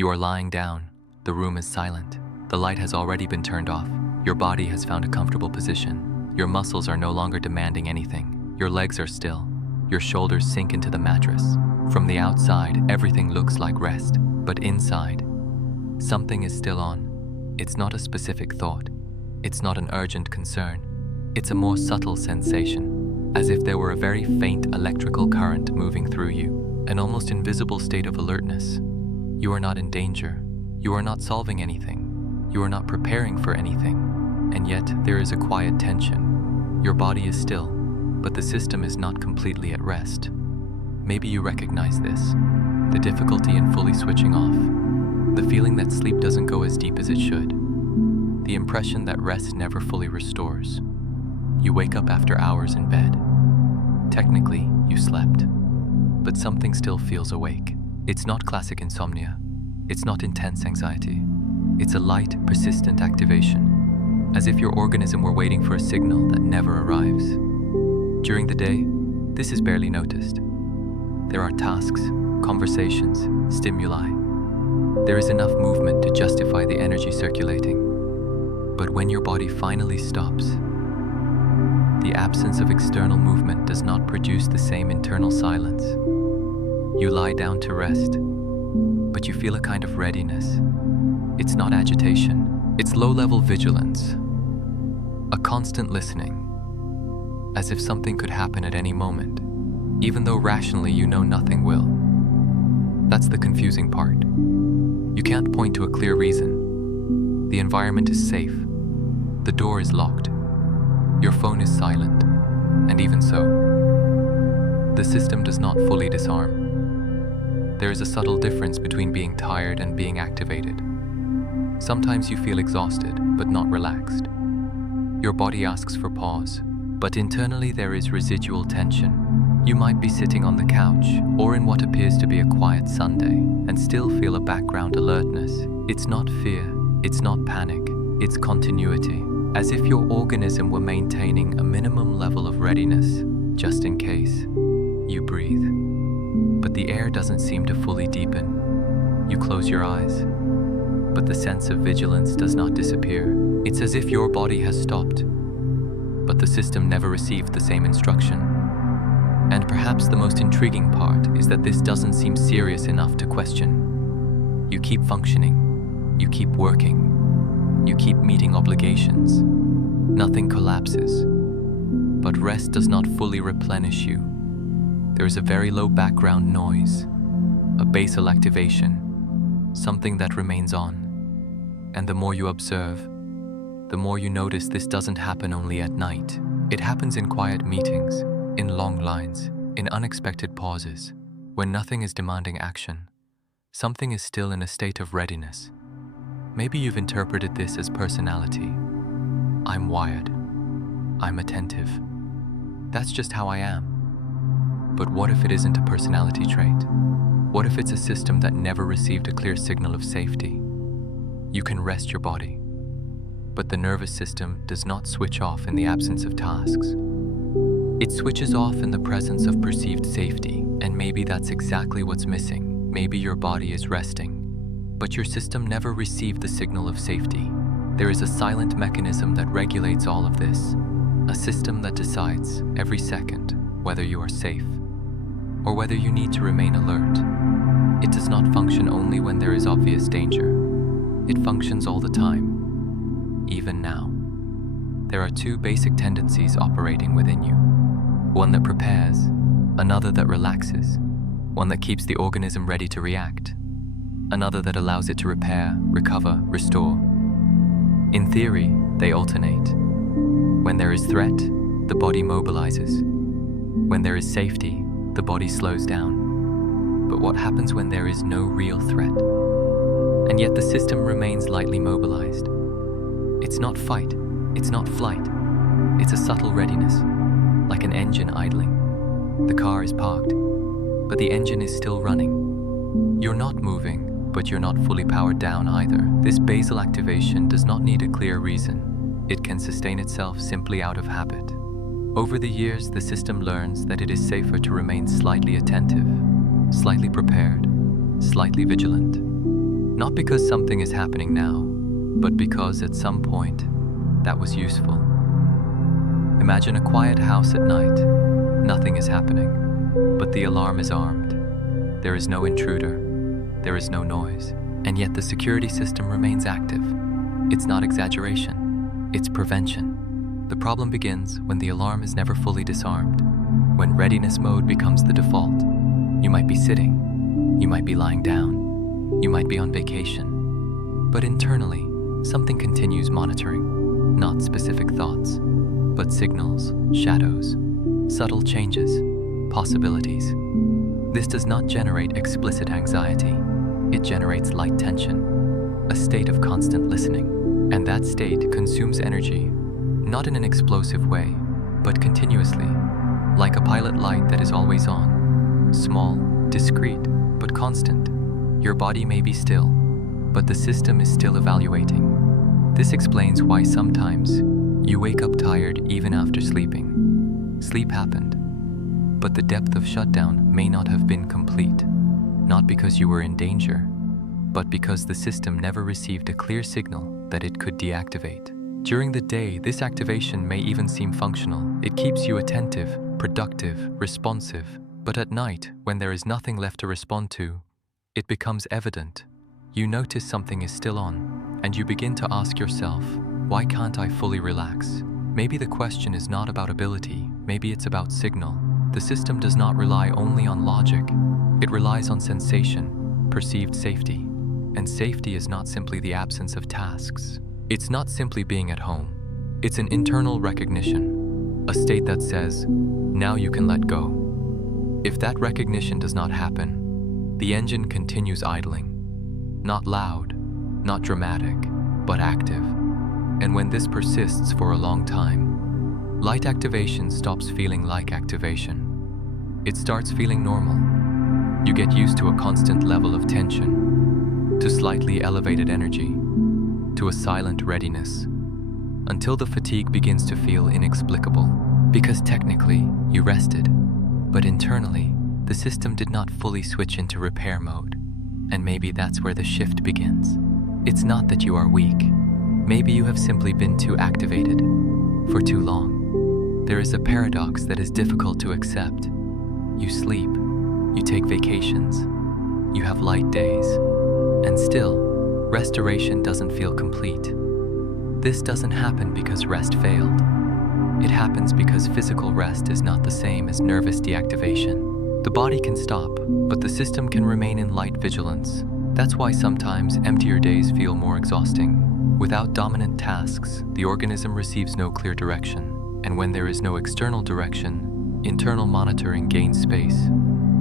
You are lying down. The room is silent. The light has already been turned off. Your body has found a comfortable position. Your muscles are no longer demanding anything. Your legs are still. Your shoulders sink into the mattress. From the outside, everything looks like rest, but inside, something is still on. It's not a specific thought. It's not an urgent concern. It's a more subtle sensation, as if there were a very faint electrical current moving through you, an almost invisible state of alertness. You are not in danger. You are not solving anything. You are not preparing for anything. And yet, there is a quiet tension. Your body is still, but the system is not completely at rest. Maybe you recognize this. The difficulty in fully switching off. The feeling that sleep doesn't go as deep as it should. The impression that rest never fully restores. You wake up after hours in bed. Technically, you slept, but something still feels awake. It's not classic insomnia. It's not intense anxiety. It's a light, persistent activation, as if your organism were waiting for a signal that never arrives. During the day, this is barely noticed. There are tasks, conversations, stimuli. There is enough movement to justify the energy circulating. But when your body finally stops, the absence of external movement does not produce the same internal silence. You lie down to rest, but you feel a kind of readiness. It's not agitation, it's low-level vigilance. A constant listening, as if something could happen at any moment, even though rationally you know nothing will. That's the confusing part. You can't point to a clear reason. The environment is safe. The door is locked. Your phone is silent. And even so, the system does not fully disarm. There is a subtle difference between being tired and being activated. Sometimes you feel exhausted, but not relaxed. Your body asks for pause, but internally there is residual tension. You might be sitting on the couch or in what appears to be a quiet Sunday and still feel a background alertness. It's not fear, it's not panic, it's continuity, as if your organism were maintaining a minimum level of readiness, just in case. You breathe, but the air doesn't seem to fully deepen. You close your eyes, but the sense of vigilance does not disappear. It's as if your body has stopped, but the system never received the same instruction. And perhaps the most intriguing part is that this doesn't seem serious enough to question. You keep functioning, you keep working, you keep meeting obligations. Nothing collapses, but rest does not fully replenish you. There is a very low background noise, a basal activation, something that remains on. And the more you observe, the more you notice this doesn't happen only at night. It happens in quiet meetings, in long lines, in unexpected pauses, when nothing is demanding action. Something is still in a state of readiness. Maybe you've interpreted this as personality. I'm wired. I'm attentive. That's just how I am. But what if it isn't a personality trait? What if it's a system that never received a clear signal of safety? You can rest your body, but the nervous system does not switch off in the absence of tasks. It switches off in the presence of perceived safety, and maybe that's exactly what's missing. Maybe your body is resting, but your system never received the signal of safety. There is a silent mechanism that regulates all of this, a system that decides every second whether you are safe or whether you need to remain alert. It does not function only when there is obvious danger. It functions all the time, even now. There are two basic tendencies operating within you. One that prepares, another that relaxes, one that keeps the organism ready to react, another that allows it to repair, recover, restore. In theory, they alternate. When there is threat, the body mobilizes. When there is safety, the body slows down. But what happens when there is no real threat? And yet the system remains lightly mobilized. It's not fight, it's not flight, it's a subtle readiness. Like an engine idling. The car is parked, but the engine is still running. You're not moving, but you're not fully powered down either. This basal activation does not need a clear reason. It can sustain itself simply out of habit. Over the years, the system learns that it is safer to remain slightly attentive, slightly prepared, slightly vigilant. Not because something is happening now, but because at some point that was useful. Imagine a quiet house at night. Nothing is happening, but the alarm is armed. There is no intruder. There is no noise. And yet the security system remains active. It's not exaggeration. It's prevention. The problem begins when the alarm is never fully disarmed. When readiness mode becomes the default. You might be sitting. You might be lying down. You might be on vacation. But internally, something continues monitoring. Not specific thoughts, but signals, shadows, subtle changes, possibilities. This does not generate explicit anxiety. It generates light tension, a state of constant listening. And that state consumes energy, not in an explosive way, but continuously, like a pilot light that is always on. Small, discreet, but constant. Your body may be still, but the system is still evaluating. This explains why sometimes you wake up tired even after sleeping. Sleep happened, but the depth of shutdown may not have been complete. Not because you were in danger, but because the system never received a clear signal that it could deactivate. During the day, this activation may even seem functional. It keeps you attentive, productive, responsive. But at night, when there is nothing left to respond to, it becomes evident. You notice something is still on, and you begin to ask yourself, why can't I fully relax? Maybe the question is not about ability, maybe it's about signal. The system does not rely only on logic. It relies on sensation, perceived safety. And safety is not simply the absence of tasks. It's not simply being at home. It's an internal recognition, a state that says, now you can let go. If that recognition does not happen, the engine continues idling. Not loud, not dramatic, but active. And when this persists for a long time, light activation stops feeling like activation. It starts feeling normal. You get used to a constant level of tension, to slightly elevated energy, to a silent readiness, until the fatigue begins to feel inexplicable. Because technically, you rested, but internally, the system did not fully switch into repair mode. And maybe that's where the shift begins. It's not that you are weak. Maybe you have simply been too activated for too long. There is a paradox that is difficult to accept. You sleep, you take vacations, you have light days, and still, restoration doesn't feel complete. This doesn't happen because rest failed. It happens because physical rest is not the same as nervous deactivation. The body can stop, but the system can remain in light vigilance. That's why sometimes emptier days feel more exhausting. Without dominant tasks, the organism receives no clear direction. And when there is no external direction, internal monitoring gains space.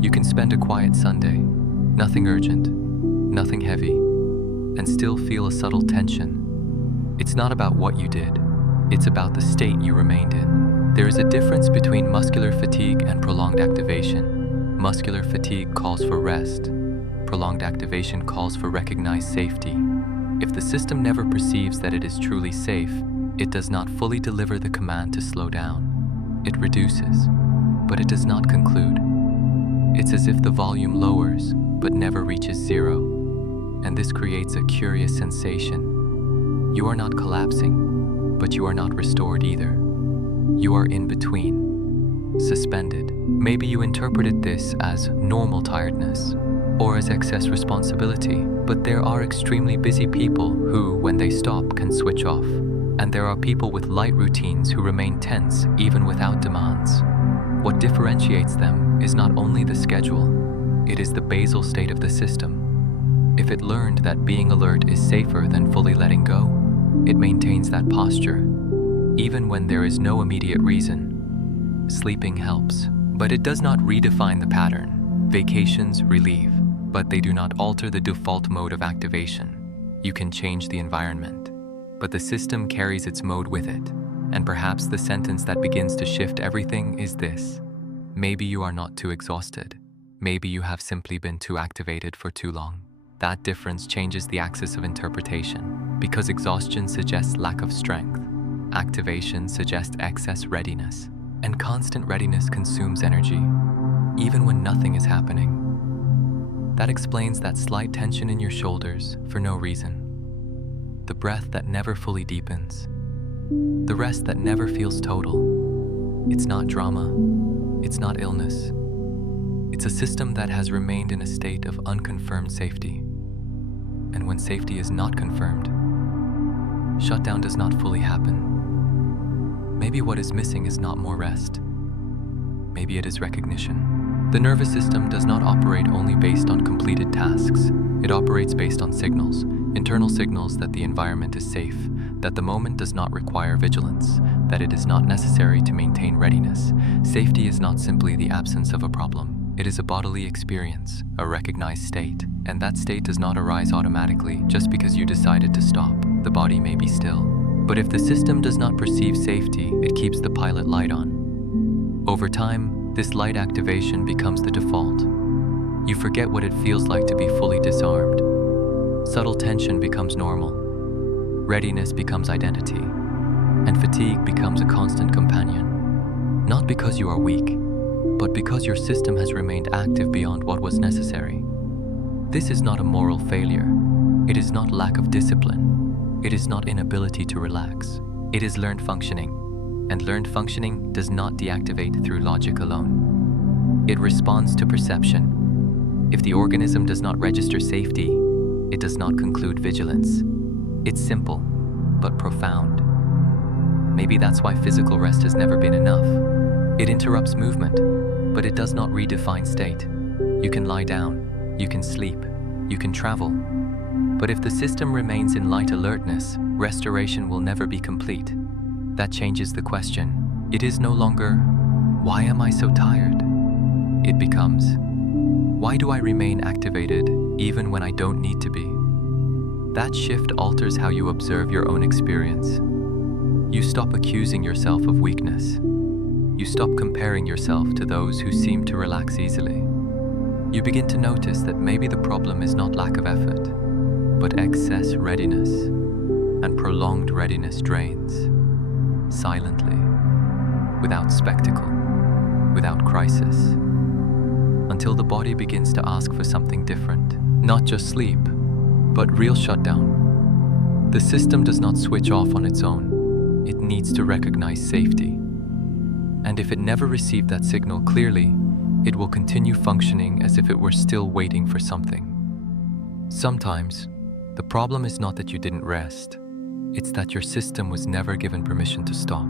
You can spend a quiet Sunday, nothing urgent, nothing heavy, and still feel a subtle tension. It's not about what you did, it's about the state you remained in. There is a difference between muscular fatigue and prolonged activation. Muscular fatigue calls for rest. Prolonged activation calls for recognized safety. If the system never perceives that it is truly safe, it does not fully deliver the command to slow down. It reduces, but it does not conclude. It's as if the volume lowers, but never reaches zero. And this creates a curious sensation. You are not collapsing, but you are not restored either. You are in between, suspended. Maybe you interpreted this as normal tiredness, or as excess responsibility, but there are extremely busy people who, when they stop, can switch off. And there are people with light routines who remain tense even without demands. What differentiates them is not only the schedule, it is the basal state of the system. If it learned that being alert is safer than fully letting go, it maintains that posture, even when there is no immediate reason. Sleeping helps, but it does not redefine the pattern. Vacations relieve, but they do not alter the default mode of activation. You can change the environment, but the system carries its mode with it. And perhaps the sentence that begins to shift everything is this: maybe you are not too exhausted. Maybe you have simply been too activated for too long. That difference changes the axis of interpretation, because exhaustion suggests lack of strength, activation suggests excess readiness, and constant readiness consumes energy, even when nothing is happening. That explains that slight tension in your shoulders for no reason. The breath that never fully deepens. The rest that never feels total. It's not drama. It's not illness. It's a system that has remained in a state of unconfirmed safety. And when safety is not confirmed, shutdown does not fully happen. Maybe what is missing is not more rest. Maybe it is recognition. The nervous system does not operate only based on completed tasks. It operates based on signals, internal signals that the environment is safe, that the moment does not require vigilance, that it is not necessary to maintain readiness. Safety is not simply the absence of a problem. It is a bodily experience, a recognized state, and that state does not arise automatically just because you decided to stop. The body may be still. But if the system does not perceive safety, it keeps the pilot light on. Over time, this light activation becomes the default. You forget what it feels like to be fully disarmed. Subtle tension becomes normal. Readiness becomes identity. And fatigue becomes a constant companion. Not because you are weak, but because your system has remained active beyond what was necessary. This is not a moral failure. It is not lack of discipline. It is not inability to relax. It is learned functioning. And learned functioning does not deactivate through logic alone. It responds to perception. If the organism does not register safety, it does not conclude vigilance. It's simple, but profound. Maybe that's why physical rest has never been enough. It interrupts movement, but it does not redefine state. You can lie down, you can sleep, you can travel. But if the system remains in light alertness, restoration will never be complete. That changes the question. It is no longer, why am I so tired? It becomes, why do I remain activated even when I don't need to be? That shift alters how you observe your own experience. You stop accusing yourself of weakness. You stop comparing yourself to those who seem to relax easily. You begin to notice that maybe the problem is not lack of effort, but excess readiness, and prolonged readiness drains, silently, without spectacle, without crisis, until the body begins to ask for something different. Not just sleep, but real shutdown. The system does not switch off on its own. It needs to recognize safety. And if it never received that signal clearly, it will continue functioning as if it were still waiting for something. Sometimes, the problem is not that you didn't rest. It's that your system was never given permission to stop.